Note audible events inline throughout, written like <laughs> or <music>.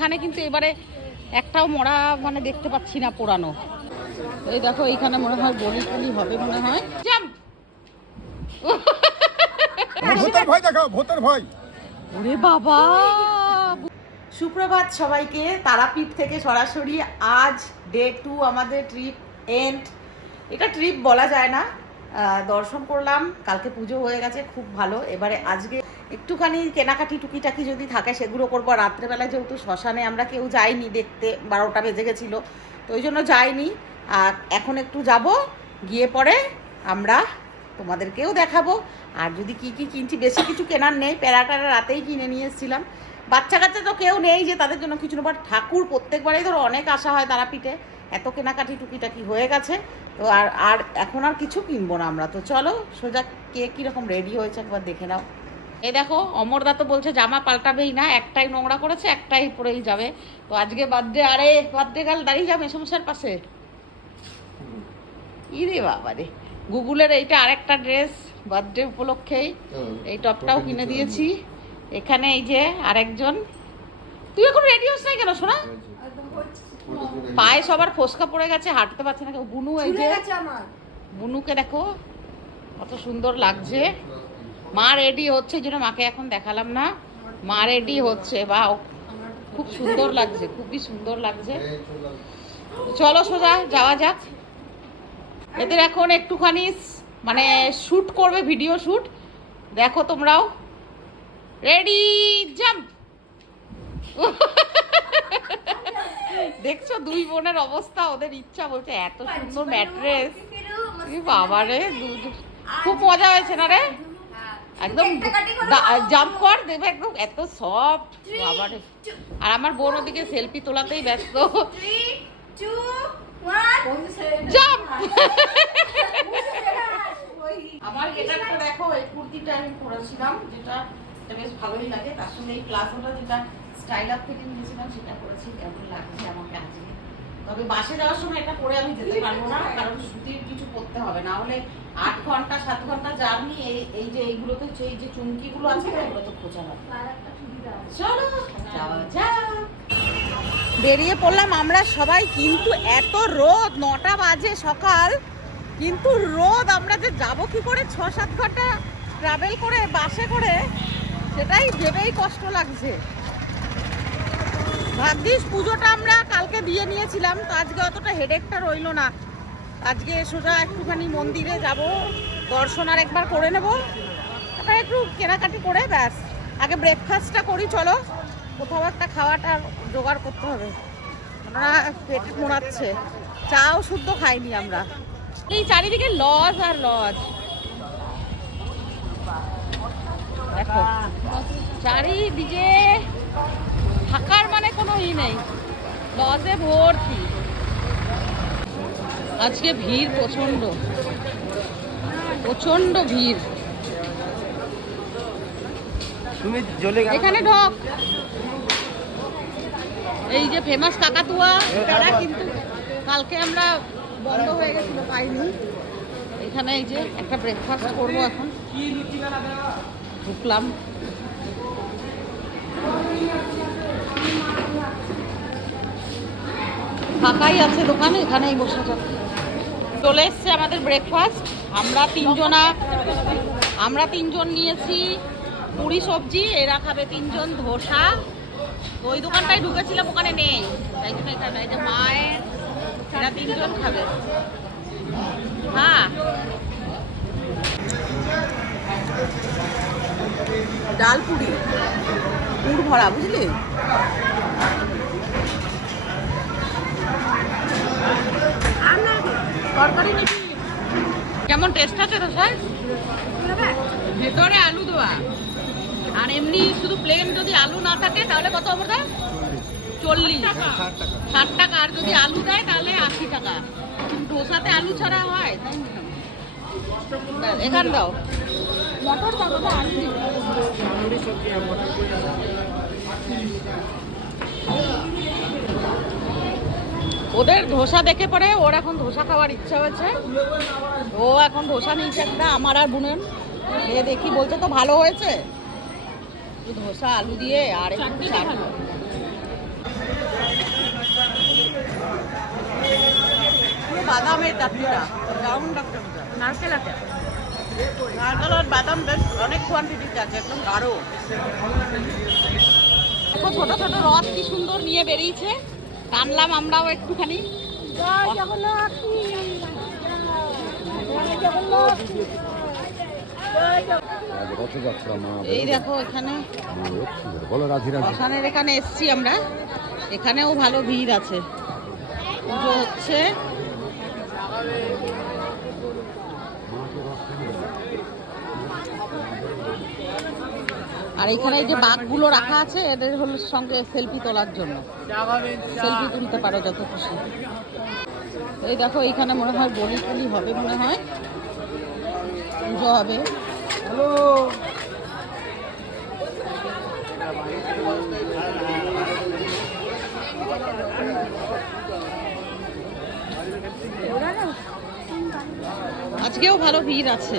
এখানে কিন্তু এবারে একটাও মরা মানে দেখতে পাচ্ছি না পোড়ানো। এই দেখো এইখানে মনে হয় বলি টলি হবে মনে হয়। ভূতের ভয় দেখাও ভূতের ভয়। ওরে বাবা! সুপ্রভাত সবাইকে তারাপীঠ থেকে সরাসরি আজ ডে টু আমাদের ট্রিপ এন্ড এটা ট্রিপ বলা যায় না। আহ, দর্শন করলাম কালকে পুজো হয়ে গেছে খুব ভালো। এবারে আজকে একটুখানি কেনাকাটি টুকিটাকি যদি থাকে, সেগুলো করব। রাত্রেবেলা যেহেতু শ্মশানে আমরা কেউ যাইনি দেখতে, বারোটা বেজে গেছিল, তো ওই জন্য যাইনি। আর এখন একটু যাব, গিয়ে পরে আমরা তোমাদেরকেও দেখাবো। আর যদি কি কি কিনছি, বেশি কিছু কেনার নেই, প্যারাটারা রাতেই কিনে নিয়ে এসেছিলাম। বাচ্চা কাচ্চা তো কেউ নেই যে তাদের জন্য কিছু না ঠাকুর প্রত্যেকবারেই ধরো অনেক আশা হয় তারাপীঠে এত কেনাকাটি টুকিটাকি হয়ে গেছে, তো আর আর এখন আর কিছু কিনবো না আমরা। তো চলো, সোজা কে কীরকম রেডি হয়েছে একবার দেখে নাও। এই দেখো অমরদা তো বলছে জামা পাল্টাবেই না একটাই নোংরা করেছে একটাই পরেই যাবে। তো আজকে বার্থডে আরে বার্থডে গাল দাঁড়িয়ে যাবে সমস্যার পাশে। ইরে বাবা রে। গুগলের এইটা আরেকটা ড্রেস বার্থডে উপলক্ষেই। এই টপটাও কিনে দিয়েছি। এখানে এই যে আরেকজন। তুই এখন রেডি হস নাই কেন শোনা পায়ে সবার ফোসকা পড়ে গেছে হাঁটতে পারছে না কেউ। বুনু এই যে বুনুকে দেখো কত সুন্দর লাগছে। মা রেডি হচ্ছে জন্য মাকে এখন দেখালাম না। মা রেডি হচ্ছে। বা খুব সুন্দর লাগছে খুবই সুন্দর লাগছে। চলো সোজা যাওয়া যাক। এদের এখন একটুখানি মানে শ্যুট করবে ভিডিও শ্যুট দেখো তোমরাও। রেডি জাম্প দেখছ দুই বোনের অবস্থা ওদের ইচ্ছা বলছে এত সুন্দর ম্যাট্রেস বাবারে খুব মজা হয়েছে না রে? একদম জাম্প কর দেখবে একদম এত সফট বাবারে। আর আমার বোন ওদিকে সেলফি তোলাতেই ব্যস্ত। জাম্প <laughs> আমার গেটারটা দেখো এই কুর্তিটা আমি পরেছিলাম যেটা এটা বেশ ভালোই লাগে। তার সঙ্গে এই প্লাজোটা যেটা স্টাইল আপ ফিটিং দিয়েছিলাম সেটা করেছি কেমন লাগছে আমাকে আজকে? তবে বাসে যাওয়ার সময় এটা পরে আমি যেতে পারব না কারণ সুতির কিছু পরতে হবে। না হলে আট ঘণ্টা সাত ঘণ্টা জার্নি এই এই যে এইগুলোতে হচ্ছে এই যে চুমকিগুলো আছে না এগুলো তো খোঁজা হবে চলো যাওয়া যাক। বেরিয়ে পড়লাম আমরা সবাই কিন্তু এত রোদ নটা বাজে সকাল কিন্তু রোদ আমরা যে যাব কি করে ছ সাত ঘণ্টা ট্রাভেল করে বাসে করে সেটাই ভেবেই কষ্ট লাগছে। ভাগ্যিস পুজোটা আমরা কালকে দিয়ে নিয়েছিলাম, তো আজকে অতটা হেডেকটা রইল না। আজকে সোজা একটুখানি মন্দিরে যাব, দর্শন আর একবার করে নেব। তারপরে একটু কেনাকাটি করে, ব্যাস। আগে ব্রেকফাস্টটা করি, চলো। কোথাও একটা খাওয়াটা জোগাড় করতে হবে। আমরা পেট মোড়াচ্ছে। চাও শুদ্ধ খাইনি আমরা। এই চারিদিকে লজ আর লজ। দেখো, চারিদিকে থাকার মানে কোনো ই নেই। লজে ভর্তি। আজকে ভিড় প্রচণ্ড প্রচণ্ড ভিড়। এখানে ঢক। এই যে ফেমাস কাকাতুয়া তারা কিন্তু কালকে আমরা বন্ধ হয়ে গেছিল পাইনি। এখানে এই যে একটা ব্রেকফাস্ট করব এখন। ঢুকলাম। ফাঁকাই আছে দোকানে, এখানেই বসে যাবে চলে এসছে আমাদের ব্রেকফাস্ট আমরা তিনজনা আমরা তিনজন নিয়েছি পুরি সবজি, এরা খাবে তিনজন ধোসা। ওই দোকানটায় ঢুকেছিলাম, ওখানে নেই। তাই জন্য এখানে যে মায়ের, এরা তিনজন খাবে। হ্যাঁ। ডাল পুরি। পুর ভরা, বুঝলি? তরকারি নাকি? কেমন টেস্ট আছে তো ধোসার ভেতরে আলু দেওয়া। আর এমনি শুধু প্লেন যদি আলু না থাকে তাহলে কত আমরা চল্লিশ। ষাট টাকা। আর যদি আলু দেয় তাহলে আশি টাকা। ধোসাতে আলু ছাড়া হয় তাই এখান দাও। মটর দাও দাদা, আলু দিও। ওদের ধোসা দেখে পরে ওর এখন ধোসা খাওয়ার ইচ্ছা হয়েছে। ও এখন ধোসা নিয়েছে একটা আমার আর বুনেন। এ দেখি বলছে তো ভালো হয়েছে। ধোসা আলু দিয়ে আর একটু বাদামের নারকেল বাদাম বেশ অনেক একদম ছোট ছোট রস কি সুন্দর নিয়ে বেরিয়েছে। টানলাম আমরাও একটুখানি। এই দেখো এখানে। শ্মশানের এখানে এসছি আমরা। এখানেও ভালো ভিড় আছে। পুজো হচ্ছে। আর এখানে এই যে বাঘগুলো রাখা আছে এদের হল সঙ্গে সেলফি তোলার জন্য। সেলফি তুলতে পারো যত খুশি। এই দেখো এইখানে মনে হয় বলি টলি হবে মনে হয়। পুজো হবে। আজকেও ভালো ভিড় আছে।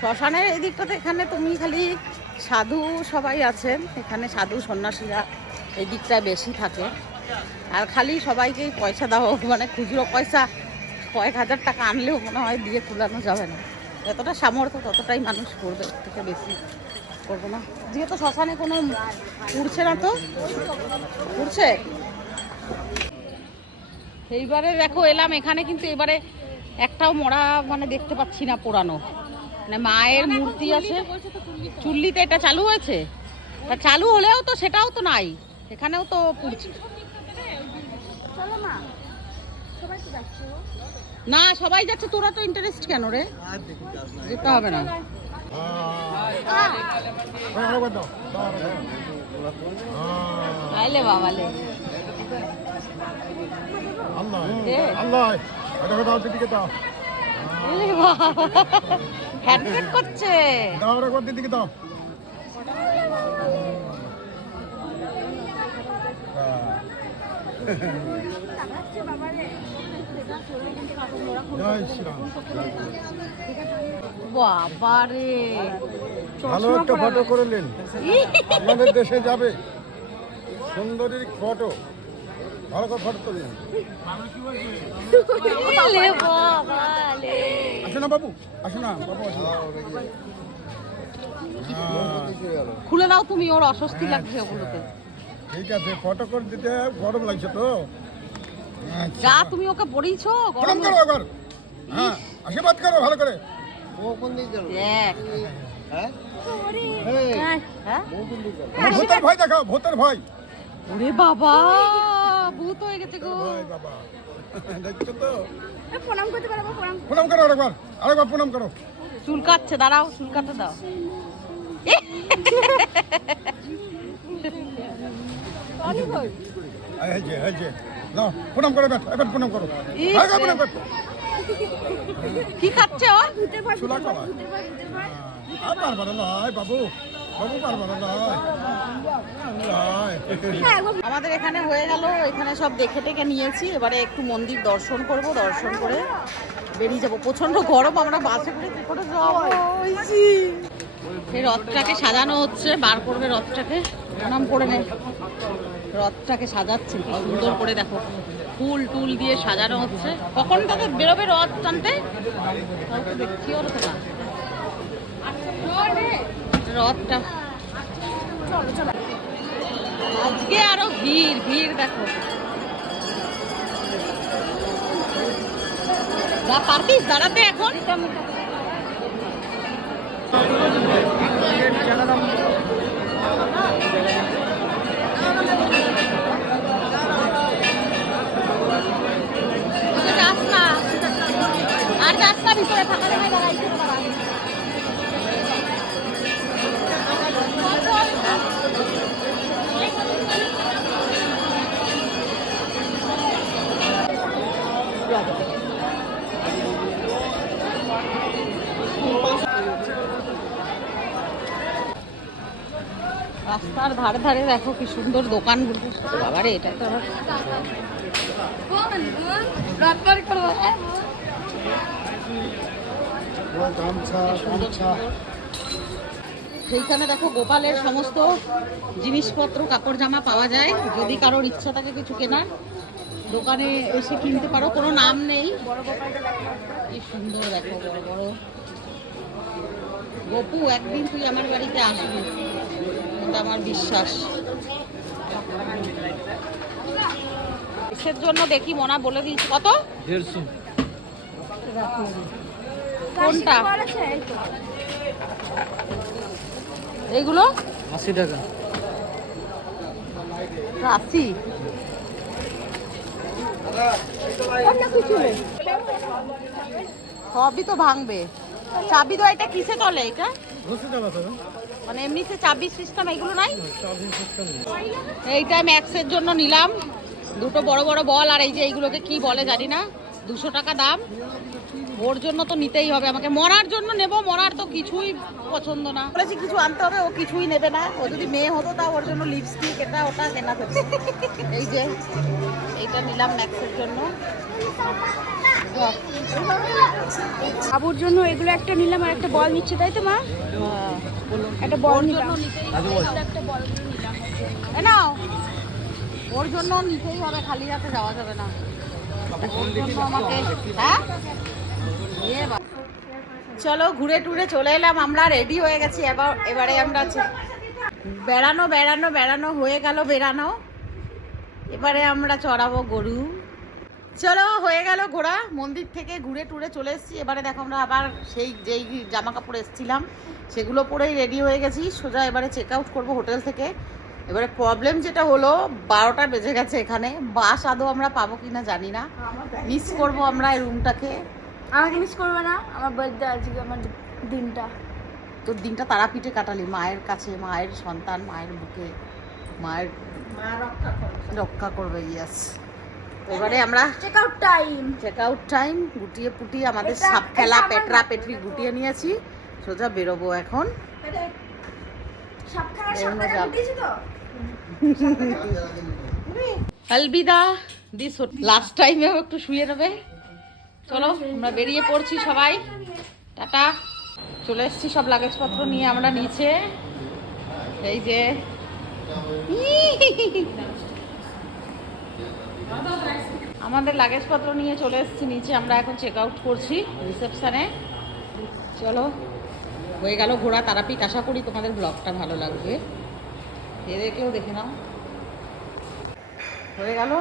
শ্মশানের এই দিকটাতে এখানে তুমি খালি সাধু সবাই আছেন। এখানে সাধু সন্ন্যাসীরা এই বেশি থাকে। আর খালি সবাইকেই পয়সা দেওয়া মানে খুচরো পয়সা কয়েক হাজার টাকা আনলেও মনে হয় দিয়ে তুলানো যাবে না। যতটা সামর্থ্য ততটাই মানুষ করবে থেকে বেশি করব না। যেহেতু শ্মশানে কোনো উড়ছে না তো উড়ছে? এইবারে দেখো এলাম এখানে কিন্তু এবারে একটাও মরা মানে দেখতে পাচ্ছি না পোড়ানো। মানে মায়ের মূর্তি আছে। চুল্লিতে এটা চালু হয়েছে? তা চালু হলেও তো সেটাও তো নাই। এখানেও তো পুড়ছে। না। সবাই যাচ্ছে তোরা তো ইন্টারেস্ট কেন রে? যেতে হবে না। দাও আইলে আল্লাহ দে। আল্লাহ আরেকবার দাও দাও এলে করছে দাও আরেকবার দিদিকে দাও জয় শ্রীরাম বাবারে। ভালো একটা ফটো করে নিন। আপনাদের দেশে যাবে। সুন্দরী ফটো ভালো করে ফটো বাবালে আসো না বাবু আসো না বাবু। হ্যাঁ, খুলে দাও তুমি ওর অস্বস্তি লাগছে ওগুলোতে। ঠিক আছে ফটো করে দিতে গরম লাগছে তো। যা তুমি ওকে পড়িয়েছো প্রণাম করো একবার হ্যাঁ আশীর্বাদ করো ভালো করে। দেখ। হ্যাঁ? আমার ভূতের ভয় দেখাও ভূতের ভয়। ওরে বাবা ভূত হয়ে গেছে গো। বাবা। দেখছ তো? প্রণাম করতে পারব প্রণাম। প্রণাম করো আরেকবার আরেকবার প্রণাম করো। চুল কাটছে দাঁড়াও চুল কাটতে দাও। এই এই যে এই যে। নাও প্রণাম করো এবার এবার প্রণাম করো। প্রণাম করো কি খাচ্ছে ও? চুলা কলা। ভয় আর পারবা না নয় বাবু। বাবু পারবা না নয় নয় হ্যাঁ একবার আমাদের এখানে হয়ে গেল এখানে সব দেখে টেকে নিয়েছি। এবারে একটু মন্দির দর্শন করব দর্শন করে বেরিয়ে যাব। প্রচণ্ড গরম আমরা বাসে করে কি করে যাব এই রথটাকে সাজানো হচ্ছে বার করবে রথটাকে। প্রণাম করে নে। রথটাকে সাজাচ্ছে কি সুন্দর করে দেখো, ফুল টুল দিয়ে সাজানো হচ্ছে। কখন তাদের বেরোবে রথ টানতে? রথটা। আজকে আরও ভিড় ভিড় দেখো। পারতিস দাঁড়াতে এখন? রাস্তার ধারে ধারে দেখো কি সুন্দর দোকানগুলো বাবারে, এটা তো সেইখানে দেখো গোপালের সমস্ত জিনিসপত্র কাপড় জামা পাওয়া যায়। যদি কারোর ইচ্ছা থাকে কিছু কেনার, দোকানে এসে কিনতে পারো, কোনো নাম নেই। কি সুন্দর দেখো, বড় বড়। গপু, একদিন তুই আমার বাড়িতে আসবি। আমার বিশ্বাস। কিসের জন্য দেখি মনা বলে দিয়েছি। কত? দেড়শো। কোনটা? এইগুলো? আশি টাকা। আশি। সবই তো ভাঙবে। চাবি তো এটা কিসে চলে এটা? মানে এমনিতে চাবি সিস্টেম এগুলো নাই? এইটা ম্যাক্সের জন্য নিলাম। দুটো বড় বড় বল আর এই যে এইগুলোকে কি বলে জানি না। দুশো টাকা দাম। ওর জন্য তো নিতেই হবে। আমাকে মরার জন্য নেব মরার তো কিছুই পছন্দ না। বলেছি কিছু আনতে হবে ও কিছুই নেবে না। ও যদি মেয়ে হতো তা ওর জন্য লিপস্টিক এটা ওটা কেনা হতো। এই যে এইটা নিলাম ম্যাক্সের জন্য। বাবুর জন্য এগুলো একটা নিলাম আর একটা বল নিচ্ছে তাই তো মা? একটা নিলাম। নিলাম নাও। ওর জন্য নিতেই হবে খালি হাতে যাওয়া যাবে না। ওর জন্য আমাকে হ্যাঁ? চলো ঘুরে টুরে চলে এলাম আমরা রেডি হয়ে গেছি। এবার এবারে আমরা বেড়ানো বেড়ানো বেড়ানো হয়ে গেল বেড়ানো। এবারে আমরা চড়াবো গরু। চলো হয়ে গেল ঘোরা। মন্দির থেকে ঘুরে টুরে চলে এসেছি। এবারে দেখো আমরা আবার সেই যেই জামা কাপড় এসেছিলাম সেগুলো পরেই রেডি হয়ে গেছি। সোজা এবারে চেক আউট করব হোটেল থেকে। এবারে প্রবলেম যেটা হলো বারোটা বেজে গেছে এখানে। বাস আদৌ আমরা পাবো কিনা জানি না। মিস করব আমরা এই রুমটাকে আমাকে মিস করবে না আমার বার্থডে আজকে আমার দিনটা। তোর দিনটা তারাপীঠে কাটালি মায়ের কাছে মায়ের সন্তান মায়ের বুকে মায়ের রক্ষা করবে। ইয়াস এবারে আমরা check out time check out time গুটিয়ে পুটিয়ে আমাদের সাপ খেলা পেটরা পেটরি গুটিয়ে নিয়েছি। সোজা বেরোবো এখন। আলবিদা দিস লাস্ট টাইমেও একটু শুয়ে নেবে। চলো আমরা বেরিয়ে পড়ছি সবাই। টাটা। চলে এসেছি সব লাগেজপত্র নিয়ে আমরা নিচে। এই যে। আমাদের লাগেজপত্র নিয়ে চলে এসেছি, নিচে আমরা এখন চেক আউট করছি রিসেপশনে চলো, হয়ে গেল ঘোরা তারাপীঠ। আশা করি তোমাদের ব্লগটা ভালো লাগবে। এদেরকেও দেখে নাও। হয়ে গেল।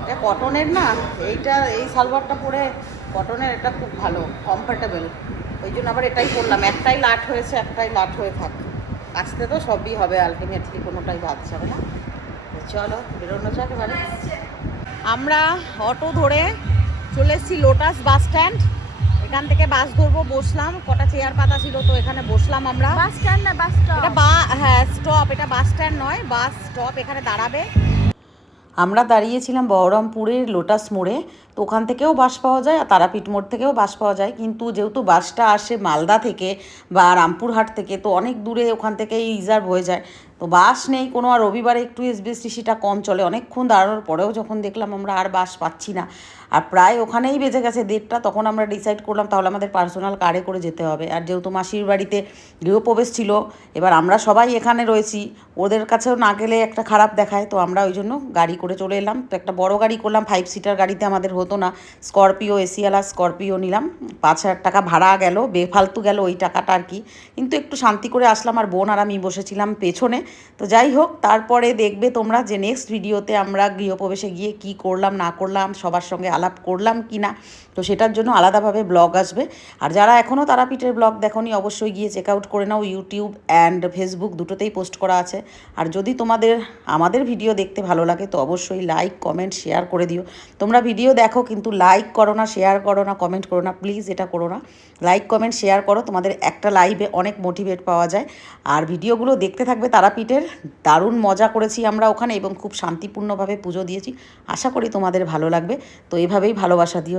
এটা কটনের না, এইটা, এই সালোয়ারটা পরে কটনের এটা খুব ভালো কমফোর্টেবল ওই জন্য আবার এটাই করলাম। একটাই লাট হয়েছে, একটাই লাট হয়ে থাক। আসতে তো সবই হবে আলটিমেটলি কোনোটাই বাদ যাবে না। চলো, বেরোনো যাক এবারে। আমরা অটো ধরে চলে এসেছি লোটাস বাস স্ট্যান্ড এখান থেকে বাস ধরবো বসলাম। কটা চেয়ার পাতা ছিল তো এখানে বসলাম আমরা। বাস স্ট্যান্ড না বাস স্টপ এটা বা হ্যাঁ স্টপ এটা বাস স্ট্যান্ড নয় বাস স্টপ এখানে দাঁড়াবে। আমরা দাঁড়িয়েছিলাম বহরমপুরের লোটাস মোড়ে। তো ওখান থেকেও বাস পাওয়া যায় আর তারাপীঠ মোড় থেকেও বাস পাওয়া যায়। কিন্তু যেহেতু বাসটা আসে মালদা থেকে বা রামপুরহাট থেকে তো অনেক দূরে ওখান থেকেই রিজার্ভ হয়ে যায়। তো বাস নেই, কোনো আর রবিবারে একটু এসবিএসটিসিটা কম চলে। অনেকক্ষণ দাঁড়ানোর পরেও যখন দেখলাম আমরা আর বাস পাচ্ছি না আর প্রায় ওখানেই বেজে গেছে দেড়টা, তখন আমরা ডিসাইড করলাম তাহলে আমাদের পার্সোনাল কারে করে যেতে হবে। আর যেহেতু মাসির বাড়িতে গৃহপ্রবেশ ছিল, এবার আমরা সবাই এখানে রয়েছি, ওদের কাছেও না গেলে একটা খারাপ দেখায়, তো আমরা ওই জন্য গাড়ি করে চলে এলাম। তো একটা বড় গাড়ি করলাম ফাইভ সিটার গাড়িতে আমাদের হতো না। স্করপিও এসিওয়ালা স্করপিও নিলাম, পাঁচ হাজার টাকা ভাড়া গেল, বেফালতু গেল ওই টাকাটা আর কি। কিন্তু একটু শান্তি করে আসলাম, আর বোন আর আমি বসেছিলাম পেছনে। তো যাই হোক, তারপরে দেখবে তোমরা যে নেক্সট ভিডিওতে আমরা গৃহপ্রবেশে গিয়ে কি করলাম, না করলাম, সবার সঙ্গে আলাপ করলাম কি না তো সেটার জন্য আলাদাভাবে ব্লগ আসবে। আর যারা এখনও তারাপীঠের ব্লগ দেখোনি, অবশ্যই গিয়ে চেক আউট করে নাও ইউটিউব অ্যান্ড ফেসবুক দুটোতেই পোস্ট করা আছে। আর যদি তোমাদের, আমাদের ভিডিও দেখতে ভালো লাগে, তো অবশ্যই লাইক কমেন্ট শেয়ার করে দিও। তোমরা ভিডিও দেখো, কিন্তু লাইক করো না শেয়ার করো না কমেন্ট করো না প্লিজ এটা করো না। লাইক কমেন্ট শেয়ার করো, তোমাদের একটা লাইভে অনেক মোটিভেট পাওয়া যায়। আর ভিডিওগুলো দেখতে থাকবে তারাপীঠের, দারুণ মজা করেছি আমরা ওখানে এবং খুব শান্তিপূর্ণভাবে পুজো দিয়েছি। আশা করি তোমাদের ভালো লাগবে। তো এভাবেই ভালোবাসা দিও।